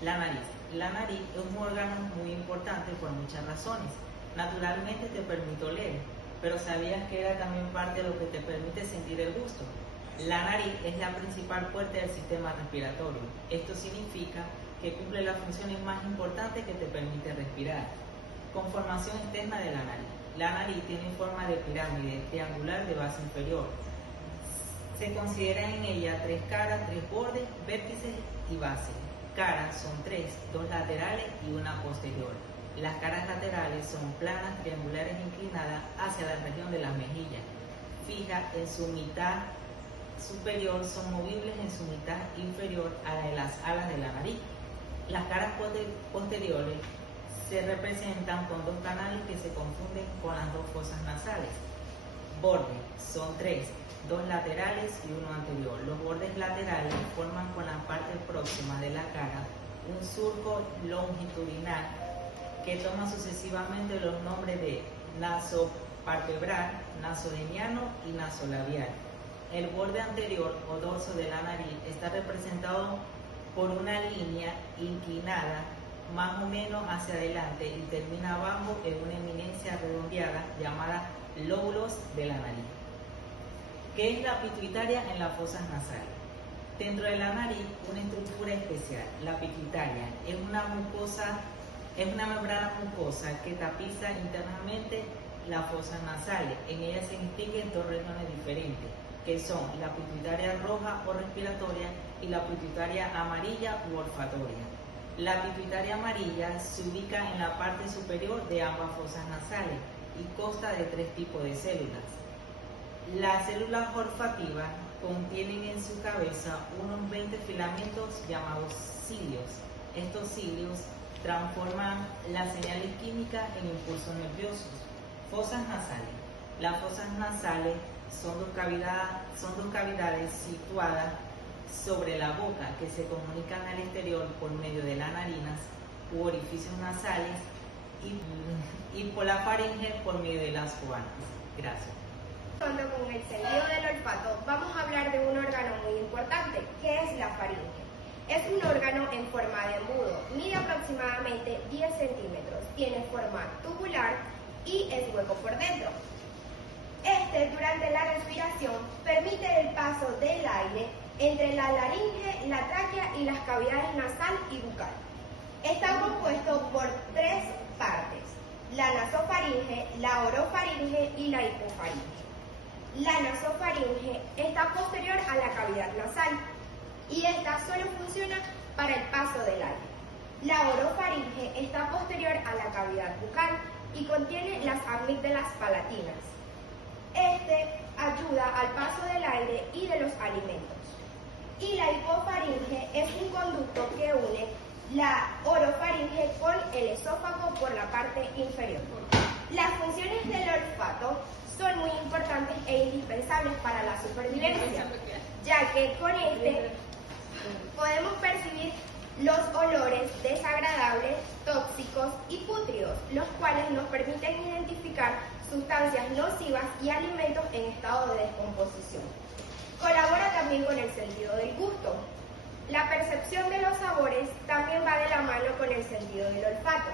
La nariz. La nariz es un órgano muy importante por muchas razones. Naturalmente te permite oler, pero ¿sabías que era también parte de lo que te permite sentir el gusto? La nariz es la principal puerta del sistema respiratorio. Esto significa que cumple las funciones más importantes que te permite respirar. Conformación externa de la nariz. La nariz tiene forma de pirámide triangular de base inferior. Se consideran en ella 3 caras, 3 bordes, vértices y base. Caras son 3, 2 laterales y una posterior. Las caras laterales son planas, triangulares inclinadas hacia la región de las mejillas. Fijas en su mitad superior, son movibles en su mitad inferior a la de las alas de la nariz. Las caras posteriores se representan con 2 canales que se confunden con las 2 fosas nasales. Bordes son 3, 2 laterales y uno anterior. Los bordes laterales forman con la parte próxima de la cara un surco longitudinal que toma sucesivamente los nombres de nasopalpebral, nasogeniano y nasolabial. El borde anterior o dorso de la nariz está representado por una línea inclinada más o menos hacia adelante y termina abajo en una eminencia redondeada llamada lóbulos de la nariz. ¿Qué es la pituitaria en las fosas nasales? Dentro de la nariz, una estructura especial. La pituitaria es una membrana mucosa que tapiza internamente las fosas nasales. En ella se distinguen 2 regiones diferentes, que son la pituitaria roja o respiratoria y la pituitaria amarilla u olfatoria. La pituitaria amarilla se ubica en la parte superior de ambas fosas nasales y consta de 3 tipos de células. Las células olfativas contienen en su cabeza unos 20 filamentos llamados cilios. Estos cilios transforman las señales químicas en impulsos nerviosos. Fosas nasales. Las fosas nasales son dos cavidades situadas sobre la boca que se comunican al exterior por medio de las narinas u orificios nasales y por la faringe por medio de las juanas. Gracias. Junto con el sentido del olfato, vamos a hablar de un órgano muy importante, que es la faringe. Es un órgano en forma de embudo, mide aproximadamente 10 centímetros, tiene forma tubular y es hueco por dentro. Durante la respiración, permite el paso del aire entre la laringe, la tráquea y las cavidades nasal y bucal. Está compuesto por 3 partes: la nasofaringe, la orofaringe y la hipofaringe. La nasofaringe está posterior a la cavidad nasal y esta solo funciona para el paso del aire. La orofaringe está posterior a la cavidad bucal y contiene las amígdalas palatinas. Ayuda al paso del aire y de los alimentos. Y la hipofaringe es un conducto que une la orofaringe con el esófago por la parte inferior. Las funciones del olfato son muy importantes e indispensables para la supervivencia, ya que con podemos percibir los olores desagradables, tóxicos y pútridos, los cuales nos permiten identificar sustancias nocivas y alimentos en estado de descomposición. Colabora también con el sentido del gusto. La percepción de los sabores también va de la mano con el sentido del olfato.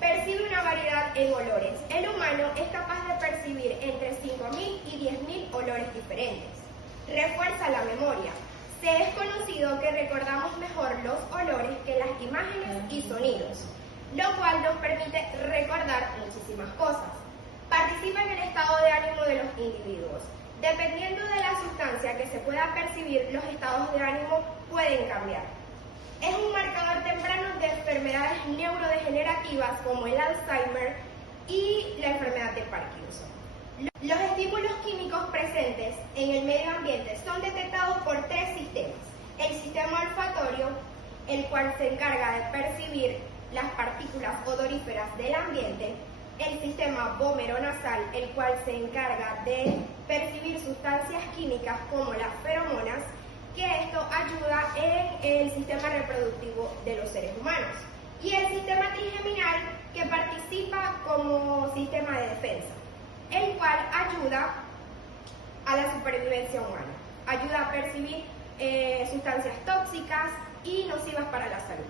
Percibe una variedad en olores. El humano es capaz de percibir entre 5.000 y 10.000 olores diferentes. Refuerza la memoria. Se es conocido que recordamos mejor los olores que las imágenes y sonidos, lo cual nos permite recordar muchísimas cosas. Participa en el estado de ánimo de los individuos. Dependiendo de la sustancia que se pueda percibir, los estados de ánimo pueden cambiar. Es un marcador temprano de enfermedades neurodegenerativas como el Alzheimer y la enfermedad de Parkinson. Los estímulos químicos presentes en el medio ambiente son detectados por 3 sistemas. El sistema olfatorio, el cual se encarga de percibir las partículas odoríferas del ambiente. El sistema vomeronasal, el cual se encarga de percibir sustancias químicas como las feromonas, que esto ayuda en el sistema reproductivo de los seres humanos. Y el sistema trigeminal, que participa como sistema de defensa, el cual supervivencia humana. Ayuda a percibir sustancias tóxicas y nocivas para la salud.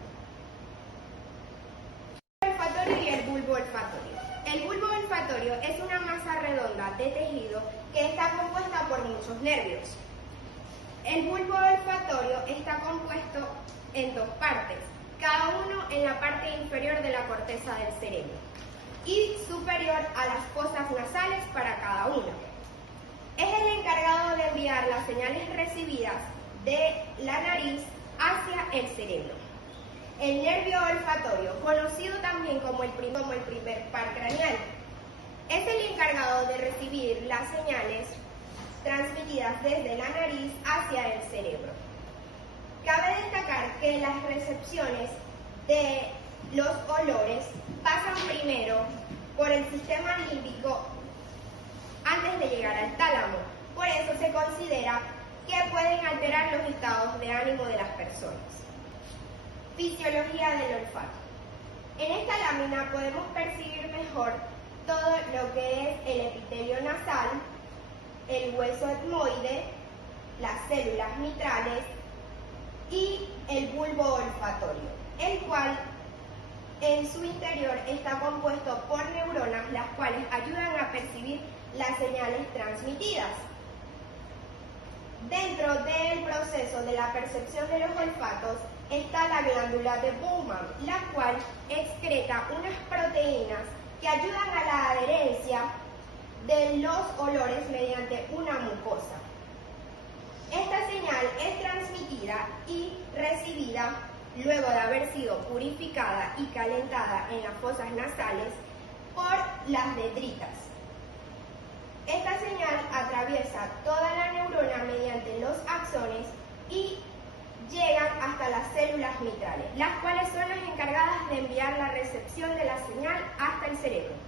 El olfatorio y el bulbo olfatorio. El bulbo olfatorio es una masa redonda de tejido que está compuesta por muchos nervios. El bulbo olfatorio está compuesto en dos partes, cada uno en la parte inferior de la corteza del cerebro y superior a las fosas nasales para cada uno. Es el encargado de enviar las señales recibidas de la nariz hacia el cerebro. El nervio olfatorio, conocido también como el primer par craneal, es el encargado de recibir las señales transmitidas desde la nariz hacia el cerebro. Cabe destacar que las recepciones de los olores pasan primero por el sistema límbico antes de llegar al tálamo. Por eso se considera que pueden alterar los estados de ánimo de las personas. Fisiología del olfato. En esta lámina podemos percibir mejor todo lo que es el epitelio nasal, el hueso etmoide, las células mitrales y el bulbo olfatorio, el cual en su interior está compuesto por neuronas, las cuales ayudan a percibir las señales transmitidas. Dentro del proceso de la percepción de los olfatos está la glándula de Bowman, la cual excreta unas proteínas que ayudan a la adherencia de los olores mediante una mucosa. Esta señal es transmitida y recibida luego de haber sido purificada y calentada en las fosas nasales por las dendritas. Esta señal atraviesa toda la neurona mediante los axones y llegan hasta las células mitrales, las cuales son las encargadas de enviar la recepción de la señal hasta el cerebro.